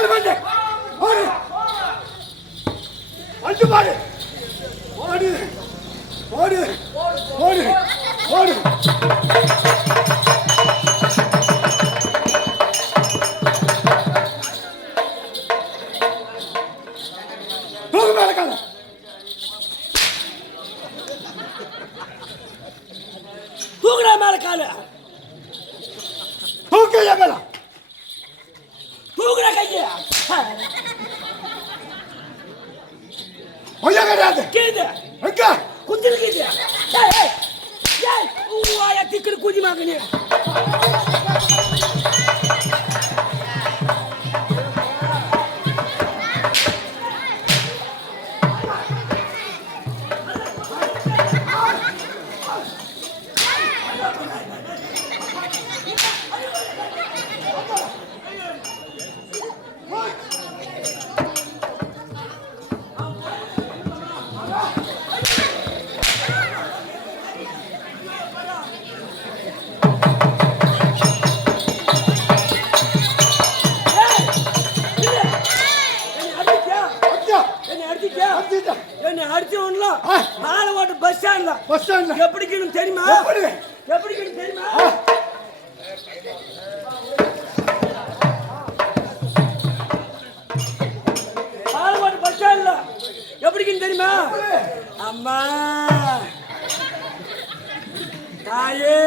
ஓடு வந்து ஓடு வந்து பாரு ஓடு ஓடு ஓடு ஓடு தூக்கு மேல கால தூக்குடா மேல கால தூக்கு மேல தூக்குடா கைய ஒய்யா கிடையாது கேது எங்க குந்திரு கேது ஏய் ஏய் ஊவாயா திக்குற குதி மகனே பஸ் ஸ்டாண்ட்ல எப்படின்னு தெரியுமா எப்படின்னு தெரியுமா பாலவாடு பஸ் ஸ்டாண்ட்ல எப்படின்னு தெரியுமா அம்மா தாயே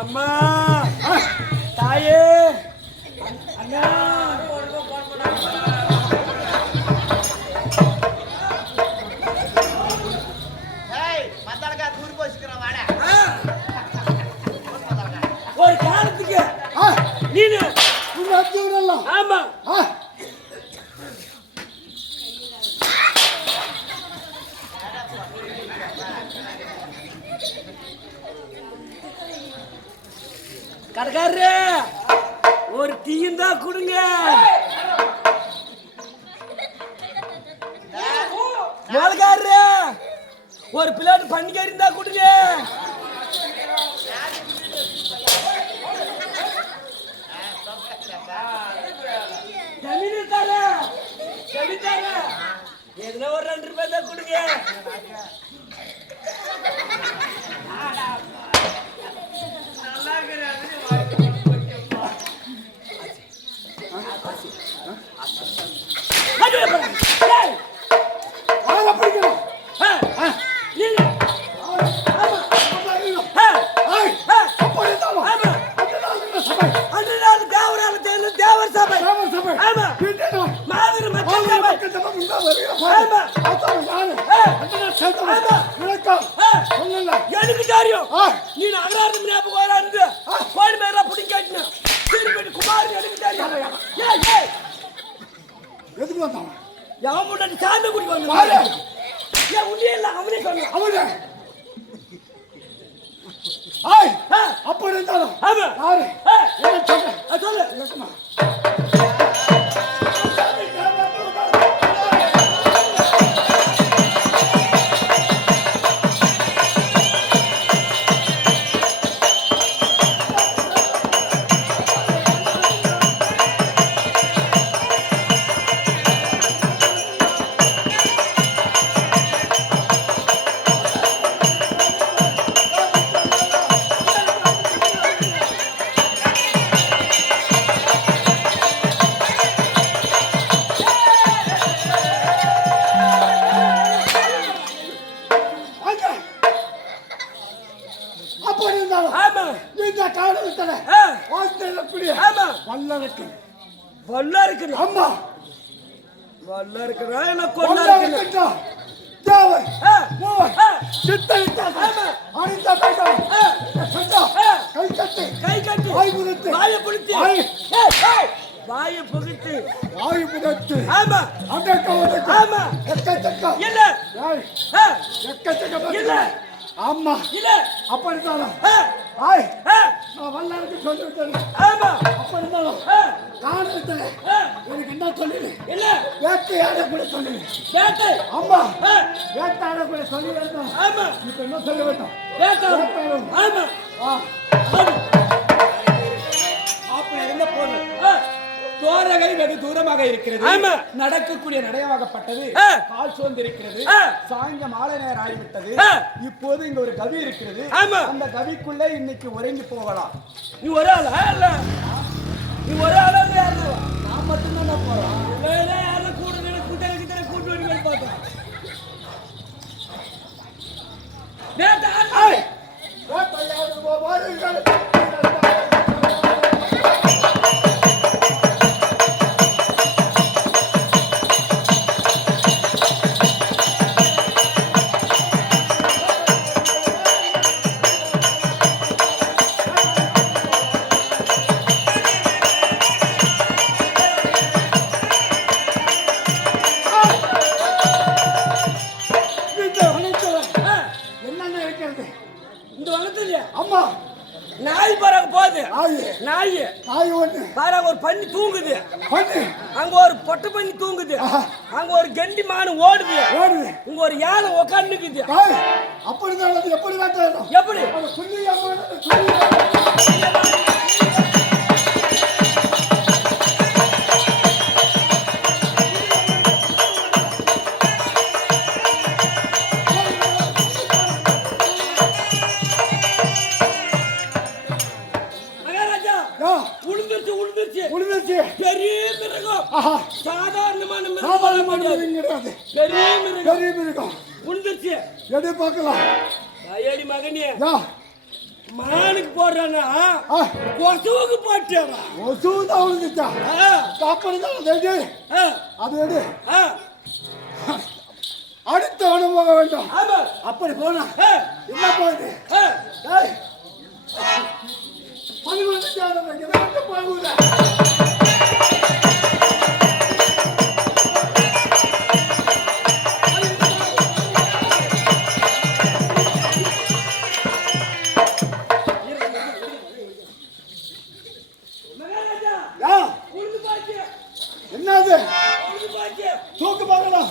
அம்மா தாயே அண்ணா ஒரு காலத்துக்கு நீனு ஆமா கடைக்காரரு ஒரு டீயும் தான் கொடுங்க மேலக்காரரு ஒரு பிளேட் பன்னிக்கறி தான் கொடுங்க ஜமீன் தார எதுனா ஒரு 2 ரூபாய் தான் கொடுங்க எனக்கு தெரியும் நீ அகராறு ஞாபகம் வராது கோழி மேல புடிங்க கேட்டேன் குமார் எனக்கு தெரியும் எதுக்கு வந்தான் யான் முன்னாடி சாந்த குடி வந்து ஏன் உன்னே இல்ல அவனே சொன்னான் அவனே ஏய் அப்படி இருந்தாலும் ஆமா யாரு என்ன சொல்ற சொல்லு லட்சுமா நான் வல்லாருக்கு சொல்லிவிட்டேன். ஆமா அப்ப இருந்தாலும் காரணத்துல எனக்கு என்ன சொல்லுது? என்ன வேட்டையாட கூட சொல்லுது. வேட்டை அம்மா வேட்டையாட கூட சொல்லி வேண்டும். ஆமா இப்ப என்ன சொல்ல வேண்டும்? வேட்டை ஆமா அப்படி இருந்த போது தோரகை வெகு தூரமாக இருக்கிறது. ஆமா நடக்கக்கூடிய நடையாகப்பட்டது கால் சோர்ந்திருக்கிறது. சாய்ந்த மாலை நேரம் ஆகிவிட்டது. இப்போது இங்க ஒரு கவி இருக்கிறது. ஆமா அந்த கவிக்குள்ள இன்னைக்கு உறங்கி போகலாம். நீ ஒரு ஆளா இல்ல நீ ஒரு ஆளா யாரு நான் மட்டும்தான் போறேன். வேற யாரும் கூட கூட்ட கூட்டு வரீங்கன்னு பார்த்தேன். வேட்டை வேட்டையாட போவார்கள். அம்மா நாய் பறக்க போகுது. நாய் நாய் ஒண்ணு பாரு ஒரு பண்ணி தூங்குது. பண்ணு அங்க ஒரு பொட்டை பண்ணி தூங்குது. அங்க ஒரு கெண்டி மானு ஓடுது. இங்க ஒரு யானை உட்காந்துக்குது. அப்படி தான் எப்படி வேட்டையாடும்? எப்படி சொல்லி அம்மா உளுந்துச்சு. பெரிய மிருகம். சாதாரணமான கிடையாது. பெரிய மிருகம் உளுந்துச்சு. எடு பார்க்கலாம். ஏடி மகனே மானுக்கு போடுறானா கொசுவுக்கு போட்டாரா? கொசுவு தான் உளுந்துச்சா? அப்படிதான் அது எடு. அடுத்த வனம் போக வேண்டும். அப்படி போனா என்ன போகுது? போகுது. என்னது தூக்கு பார்க்கலாம்.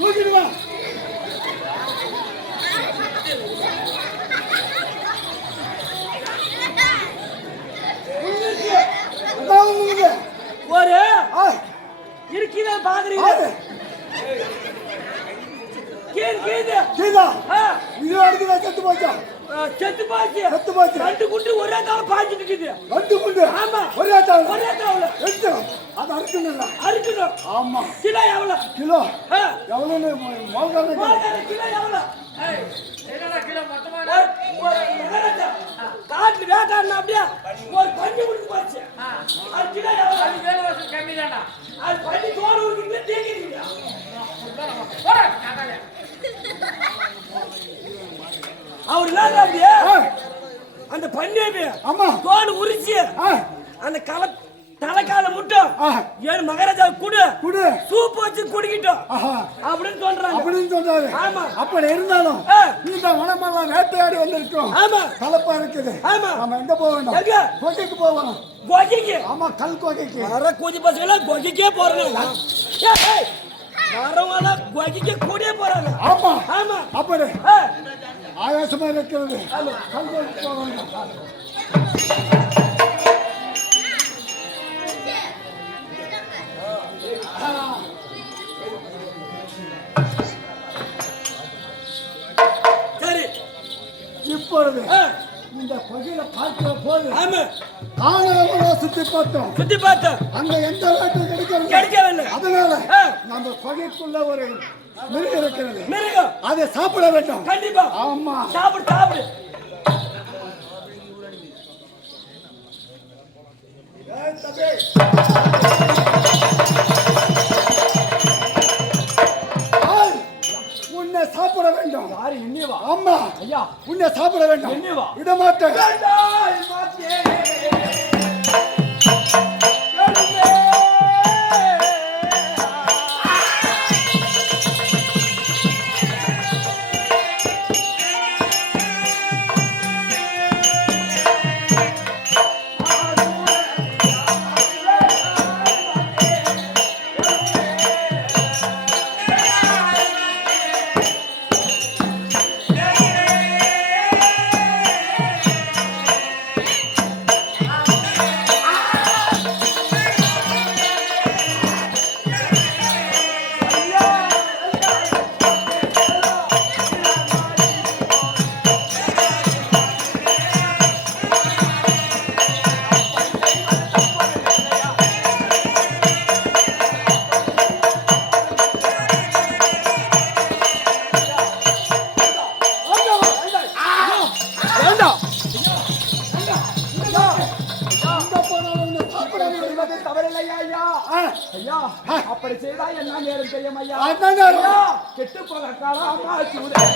தூக்கிடுவா. ஒரு இருக்கிற பாக்குறீங்க. செத்து போச்சா? செத்து போச்சு. செத்து போச்சு. ரெண்டு குண்டு ஒரே தாள பாஞ்சிட்டு இருக்குது. ரெண்டு குண்டு? ஆமா ஒரே தாள. ஒரே தாள. எடுத்து அது அறுக்கணும்ல. அறுக்கணும். ஆமா. கிலோ எவ்வளவு? கிலோ எவ்வளவு? மோல்காரே கிலோ எவ்வளவு? என்னடா கிலோ மொத்தமா? காட்டு வேட்டாடுனா அப்படியே ஒரு பண்ணி குடிச்சு போச்சு. அது கிலோ எவ்வளவு? அது வேலை வருஷம் கம்மி தானா? அது பண்ணி தோடு உருக்கிட்டு தேய்க்கிறீங்க. போடா காட்டாங்க. அவர் என்ன அப்படியே அந்த பண்ணி ஆமா தோடு உரிச்சு அந்த தலைக்கால முட்டும் ஏழு மகாராஜா குடு சூப் வச்சு குடிக்கிட்டோம் அப்படின்னு சொல்றாரு. ஆமா அப்படி இருந்தாலும் இந்த வனமெல்லாம் வேட்டையாடி வந்திருக்கோம். ஆமா கலப்பா இருக்குது. ஆமா நம்ம எங்க போகணும்? கோகைக்கு போகணும். கோகைக்கு? ஆமா கல் கோகைக்கு. வர கோஜி பசங்க கோகைக்கே போறாங்க. வரவங்க கோகைக்கே கூடயே போறாங்க. ஆமா ஆமா அப்படி ஆயாசமா இருக்கிறது. கல் கோகைக்கு போகணும். சரி இப்பொழுது இந்த பகுதியில பார்க்கிற போது காணவங்கள சுத்தி பார்த்தோம். அங்க எந்த வேட்டும் கிடைக்கவில்லை. அதனால நம்ம பகுதிக்குள்ள ஒரு மிருகம் இருக்கிறது. மிருகம் அதை சாப்பிட வேண்டும். கண்டிப்பா. ஆமா சாப்பிடு. உன்னை சாப்பிட வேண்டும். யாரு என்னவா? ஆமா ஐயா உன்னை சாப்பிட வேண்டும். என்னவா? விட மாட்டேன். ஐயா அப்படி செய்தா என்ன நேரம் தெரியும் ஐயா என்ன நேரம்? ஐயா, கெட்டு போக காலம் ஆச்சுதே.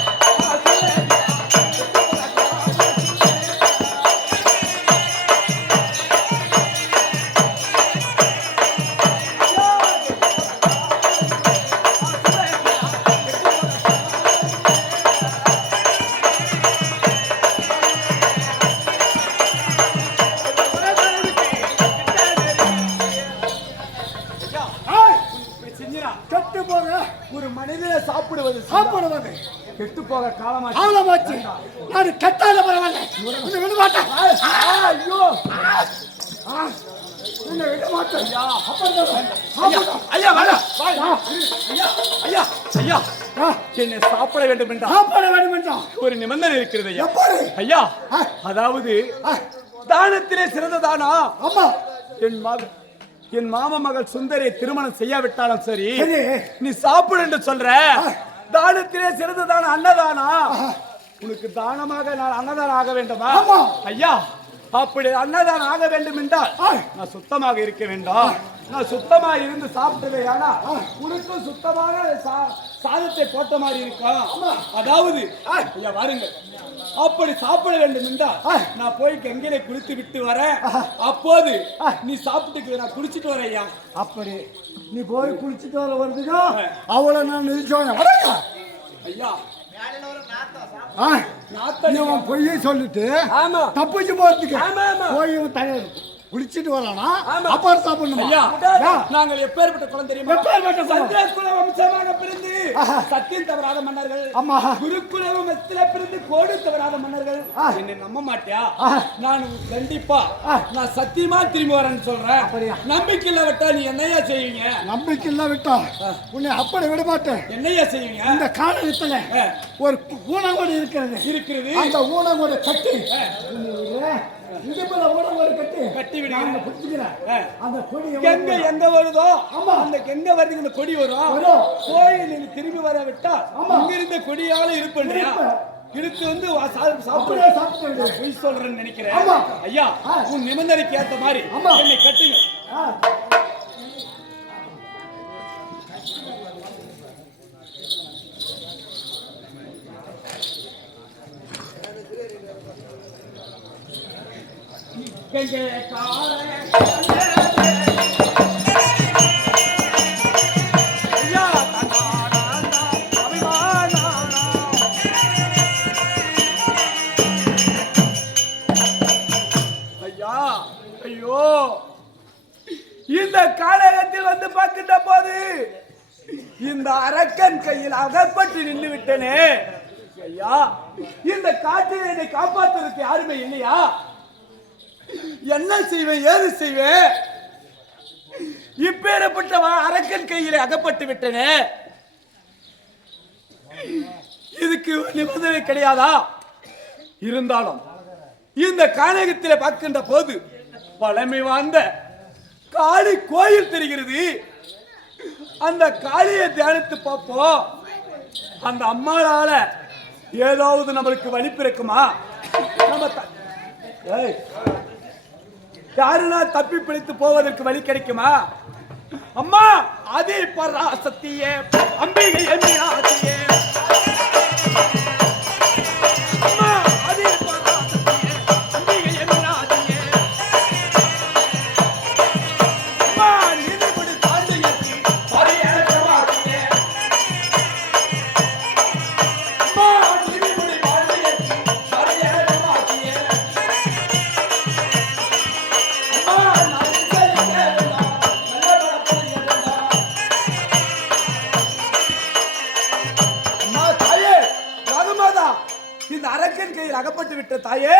கெட்டு போக ஒரு மனிதனை சாப்பிடுவது சாப்பிடுவது கெட்டு போக காலமாச்சு. காலமாச்சு. நான் கெட்டாத பரவாயில்ல. உன்னை விட மாட்டேன். ஐயோ உன்னை விட மாட்டேன். ஐயா சாப்பிடு. ஐயா வேணாம். ஐயா ஐயா ஐயா என்னை சாப்பிட வேண்டும் என்றால் சாப்பிட வேண்டும் என்றால் ஒரு நிபந்தனை இருக்கிறது ஐயா. எப்படி? ஐயா அதாவது தானத்திலே சிறந்த தானம். அம்மா என் மாமா மகள் சுந்தரியை திருமணம் செய்யாவிட்டாலும் சரி சரி. நீ சாப்பிடு என்று சொல்ற. தானத்திலே சிறந்த தானம் அன்னதானா. உனக்கு தானமாக நான் அன்னதானம் ஆக வேண்டுமா? ஆமா. ஐயா அப்படி அன்னதானம் ஆக வேண்டும் என்றால் நான் சுத்தமாக இருக்க வேண்டும். நான் சுத்தமா இருந்து சாப்பிட்டதே ஆனா உனக்கும் சுத்தமான சாதத்தை போட்ட மாதிரி இருக்கும். அதாவது ஐயா வாருங்க, அப்படி சாப்பிட வேண்டும் என்றால் நான் போய் கங்கையில குளித்து விட்டு வரேன். அப்போது நீ சாப்பிட்டு நான் குடிச்சிட்டு வரேன் ஐயா. அப்படி நீ போய் குளிச்சுட்டு வர வருதுங்க அவளை நான் நினைச்சோம் ஐயா அவன் பொய்யை சொல்லிட்டு ஆமா தப்பிச்சு போறதுக்கு ஆமா ஆமா போய் தயார் குளிச்சுட்டு வரலானா ஆமா. அப்புறம் சாப்பிடணுமா? ஐயா நாங்கள் எப்பேற்பட்ட குலம் தெரியுமா? எப்பேற்பட்ட குலம்? சந்திர குல வம்சமாக பிறந்து சத்தியம் தவறாத மன்னர்கள். ஆமா. குருகுல வம்சத்திலே பிறந்து கோடு தவறாத மன்னர்கள். என்னை நம்ப மாட்டியா? நான் கண்டிப்பா நான் சத்தியமா திரும்பி வரேன்னு சொல்றேன். அப்படியா? நம்பிக்கை இல்ல விட்டா நீ என்னையா செய்வீங்க? நம்பிக்கை இல்ல விட்டா உன்னை அப்படி விட மாட்டேன். என்னையா செய்வீங்க? இந்த காலத்துல ஒரு ஊனங்கோடு இருக்கிறது. அந்த ஊனங்கோடு கட்டி இடுப்புல ஊனங்கோடு கட்டி விடு. நான் பிடிச்சுக்கிறேன். அந்த கொடி கங்கை எங்க வருதோ ஆமா. அந்த கங்கை வரதுக்கு இந்த கொடி வரும். போய் நீ திரும்பி வர விட்டா இங்கிருந்த கொடியால இருப்பேன்றியா? இழுத்து வந்து சாப்பிட்டு பொய் சொல்றேன்னு நினைக்கிறேன். ஐயா உன் நிபந்தனைக்கு ஏத்த மாதிரி என்னை கட்டுங்க. ஐயோ இந்த காலகத்தில் வந்து பார்க்கின்ற போது இந்த அரக்கன் கையில் அகப்பட்டு நின்று விட்டனே ஐயா. இந்த காட்டில் என்னை காப்பாற்றுவதற்கு யாருமே இல்லையா? என்ன செய்வேன், ஏது செய்வேன்? இப்பேறப்பட்ட அரக்கன் கையிலே அகப்பட்டு விட்டனே. இதுக்கு நிபந்தனை கிடையாதா? இருந்தாலும் இந்த கானகத்தில் பார்க்கின்ற போது பழமை வாழ்ந்த காளி கோயில் தெரிகிறது. அந்த காளியை தியானித்து பார்ப்போம். அந்த அம்மாளால ஏதாவது நம்மளுக்கு வழி பிறக்குமா? யாருன்னா தப்பி பிடித்து போவதற்கு வழி கிடைக்குமா? அம்மா அதே பராசக்தியே அம்பிகை எம்பிராட்டியே. அம்மா அதே பராசக்தியே அம்பிகை எம்பிராட்டியே. அம்மா நிதிபடி தாண்டியத்தி பரியாரவாதியே. அம்மா நிதிபடி தாண்டியத்தி பரியாரவாதியே. இந்த அரக்கன் கையில் அகப்பட்டு விட்ட தாயே,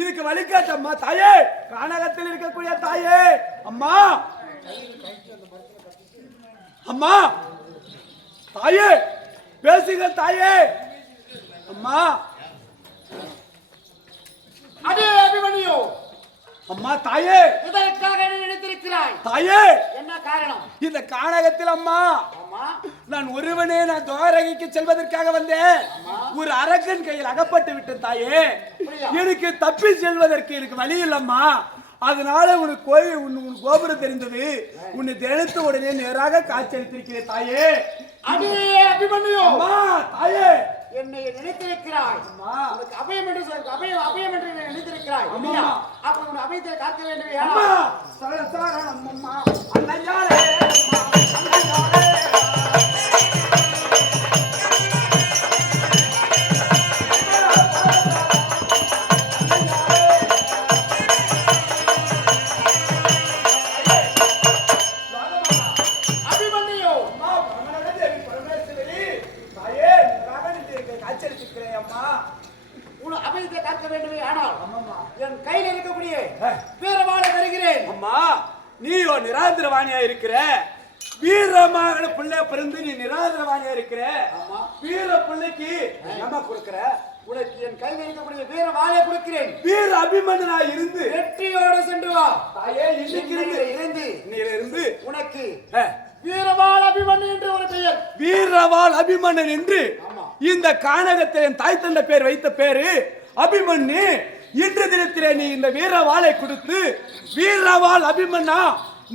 இதுக்கு வழிகாட்டம்மா தாயே. கானகத்தில் இருக்கக்கூடிய தாயே, அம்மா அம்மா தாயே பேசுங்க தாயே. அம்மா அடே அபிமன்யு, அம்மா தாயே இதற்காக என்ன நினைத்திருக்கிறாய்? தாயே என்ன காரணம்? இந்த கானகத்தில் அம்மா நான் ஒருவனே நான் துவாரகைக்கு செல்வதற்காக வந்தேன். ஒரு அரக்கன் கையில் அகப்பட்டு விட்டேன் தாயே. எனக்கு தப்பி செல்வதற்கு எனக்கு வழி இல்லம்மா. அதனால உனக்கு கோயில் உன் கோபுரம் தெரிந்தது. உன்னை தினத்து உடனே நேராக காட்சி அளித்திருக்கிறேன் தாயே. அடே அபிமன்யு, அம்மா தாயே, என்னை நினைத்திருக்கிறாய். உனக்கு அபயம் என்று சொல்ல, அபயம் என்று நினைத்திருக்கிறாய். அம்மா, அப்ப உன் அபயத்தை காக்க வேண்டும். அம்மா சரணம் அம்மா. அன்னையாரே அன்னையாரே நிராதரவாணியா இருக்கிற வீரமான பிள்ளை பிறந்து நீ நிராதரவாணியா இருக்கிற வீர பிள்ளைக்கு நம்ம கொடுக்கிற உனக்கு என் கையில் இருக்கக்கூடிய வீர வாளை கொடுக்கிறேன். வீர அபிமன்னனா இருந்து வெற்றியோடு சென்று வா தாயே. இருந்து உனக்கு வீரவாள் அபிமன்னன் என்று ஒரு பெயர். வீரவாள் அபிமன்னன் என்று இந்த கானகத்தை என் தாய் தந்தை பேர் வைத்த பேரு அபிமன்னி. இன்று தினத்திலே நீ இந்த வீரவாளை கொடுத்து வீரவாள் அபிமன்னா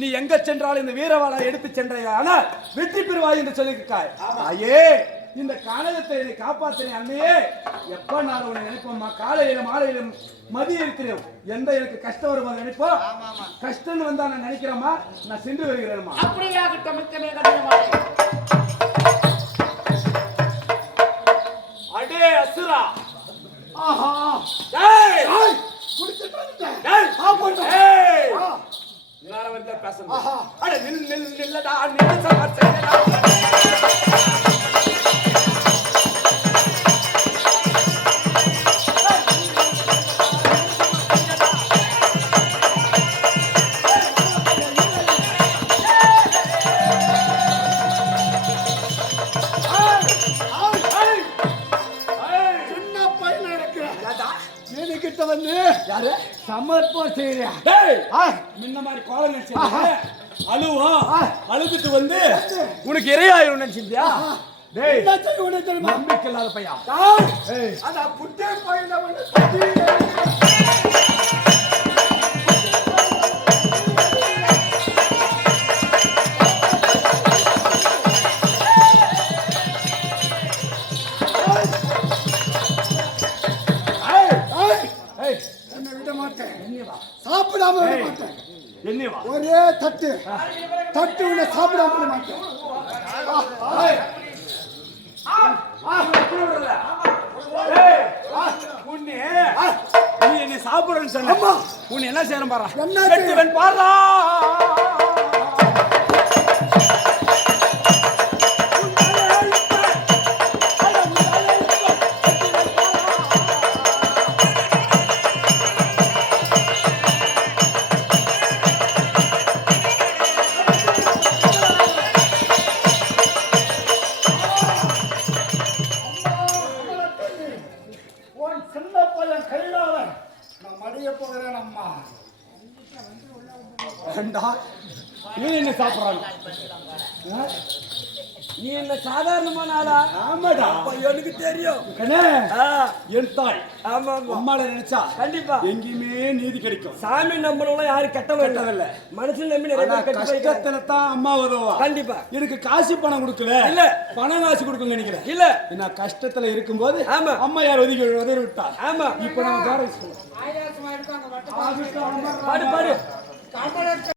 நீ எங்க சென்றாலும் இந்த வீரவாளை எடுத்து சென்றால் வெற்றி பெறுவாய் என்று சொல்லியிருக்காய். ஐயே, இந்த கானகத்தை காப்பாற்றினேன் அண்ணையே. எப்ப நான் உன்னை நினைப்போம்மா, காலையிலும் மாலையிலும் மதியம் இருக்கிறேன். எந்த எனக்கு கஷ்டம் வரும் அதை நினைப்போம். கஷ்டம் வந்தா நான் நினைக்கிறேம்மா, நான் சென்று வருகிறேன்மா. அப்படியாகட்டும். மிக்கமே கடினமாக அடே அசுரா, ஆஹா, டேய் ஏய் குடிச்சிட்டு வந்துட்டேன். டேய் ஆ ஏய் ஆ எல்லாரும் வந்து பேசணும். ஆஹா, அட நில்லடா நில்லடா. சின்ன பையன் இருக்கிறேன். என்கிட்ட வந்து யாரு சமர்ப்பம் செய்யறியா? டேய் முன்ன மாதிரி கோலம் நினைச்சீங்க. அழுவோம் அழுதுட்டு வந்து உனக்கு இரையாயிரும் நினைச்சிருந்தியா? டேய் என்ன செய்ய உனக்கு தெரியுமா? நம்பிக்கை இல்லாத பையா. ஏய் அத புட்டே பையன் வந்து சாப்பிடாம விட மாட்டேன். என்னவா ஒரே தட்டு தட்டு உள்ள சாப்பிடாம விட மாட்டேன். நீ என்ன சாப்பிடுறேன்னு சொன்ன உன்னை என்ன செய்யணும் பாரா. என்ன வெட்டுவன் பாரா. சின்ன பையன் கையிலால நான் மடிய போகிறேன். அம்மா நீ என்ன சாப்பிடறான்? நீ என்ன சாதாரணமான ஆளா? ஆமாடா, எனக்கு தெரியும். என் தாய் ஆமா அம்மாளை நினைச்சா கண்டிப்பா எங்கேயுமே நீதி கிடைக்கும். சாமி நம்பணும் யாரும் கெட்டவில்லை. மனுஷன் நம்பி கஷ்டத்துல தான் அம்மா உதவா. கண்டிப்பா எனக்கு காசு பணம் கொடுக்கல, இல்ல பணம் காசு கொடுக்க நினைக்கிறேன். இல்ல நான் கஷ்டத்துல இருக்கும் போது ஆமா அம்மா யார் உதவி விட்டா. ஆமா இப்ப நம்ம பாடு பாடு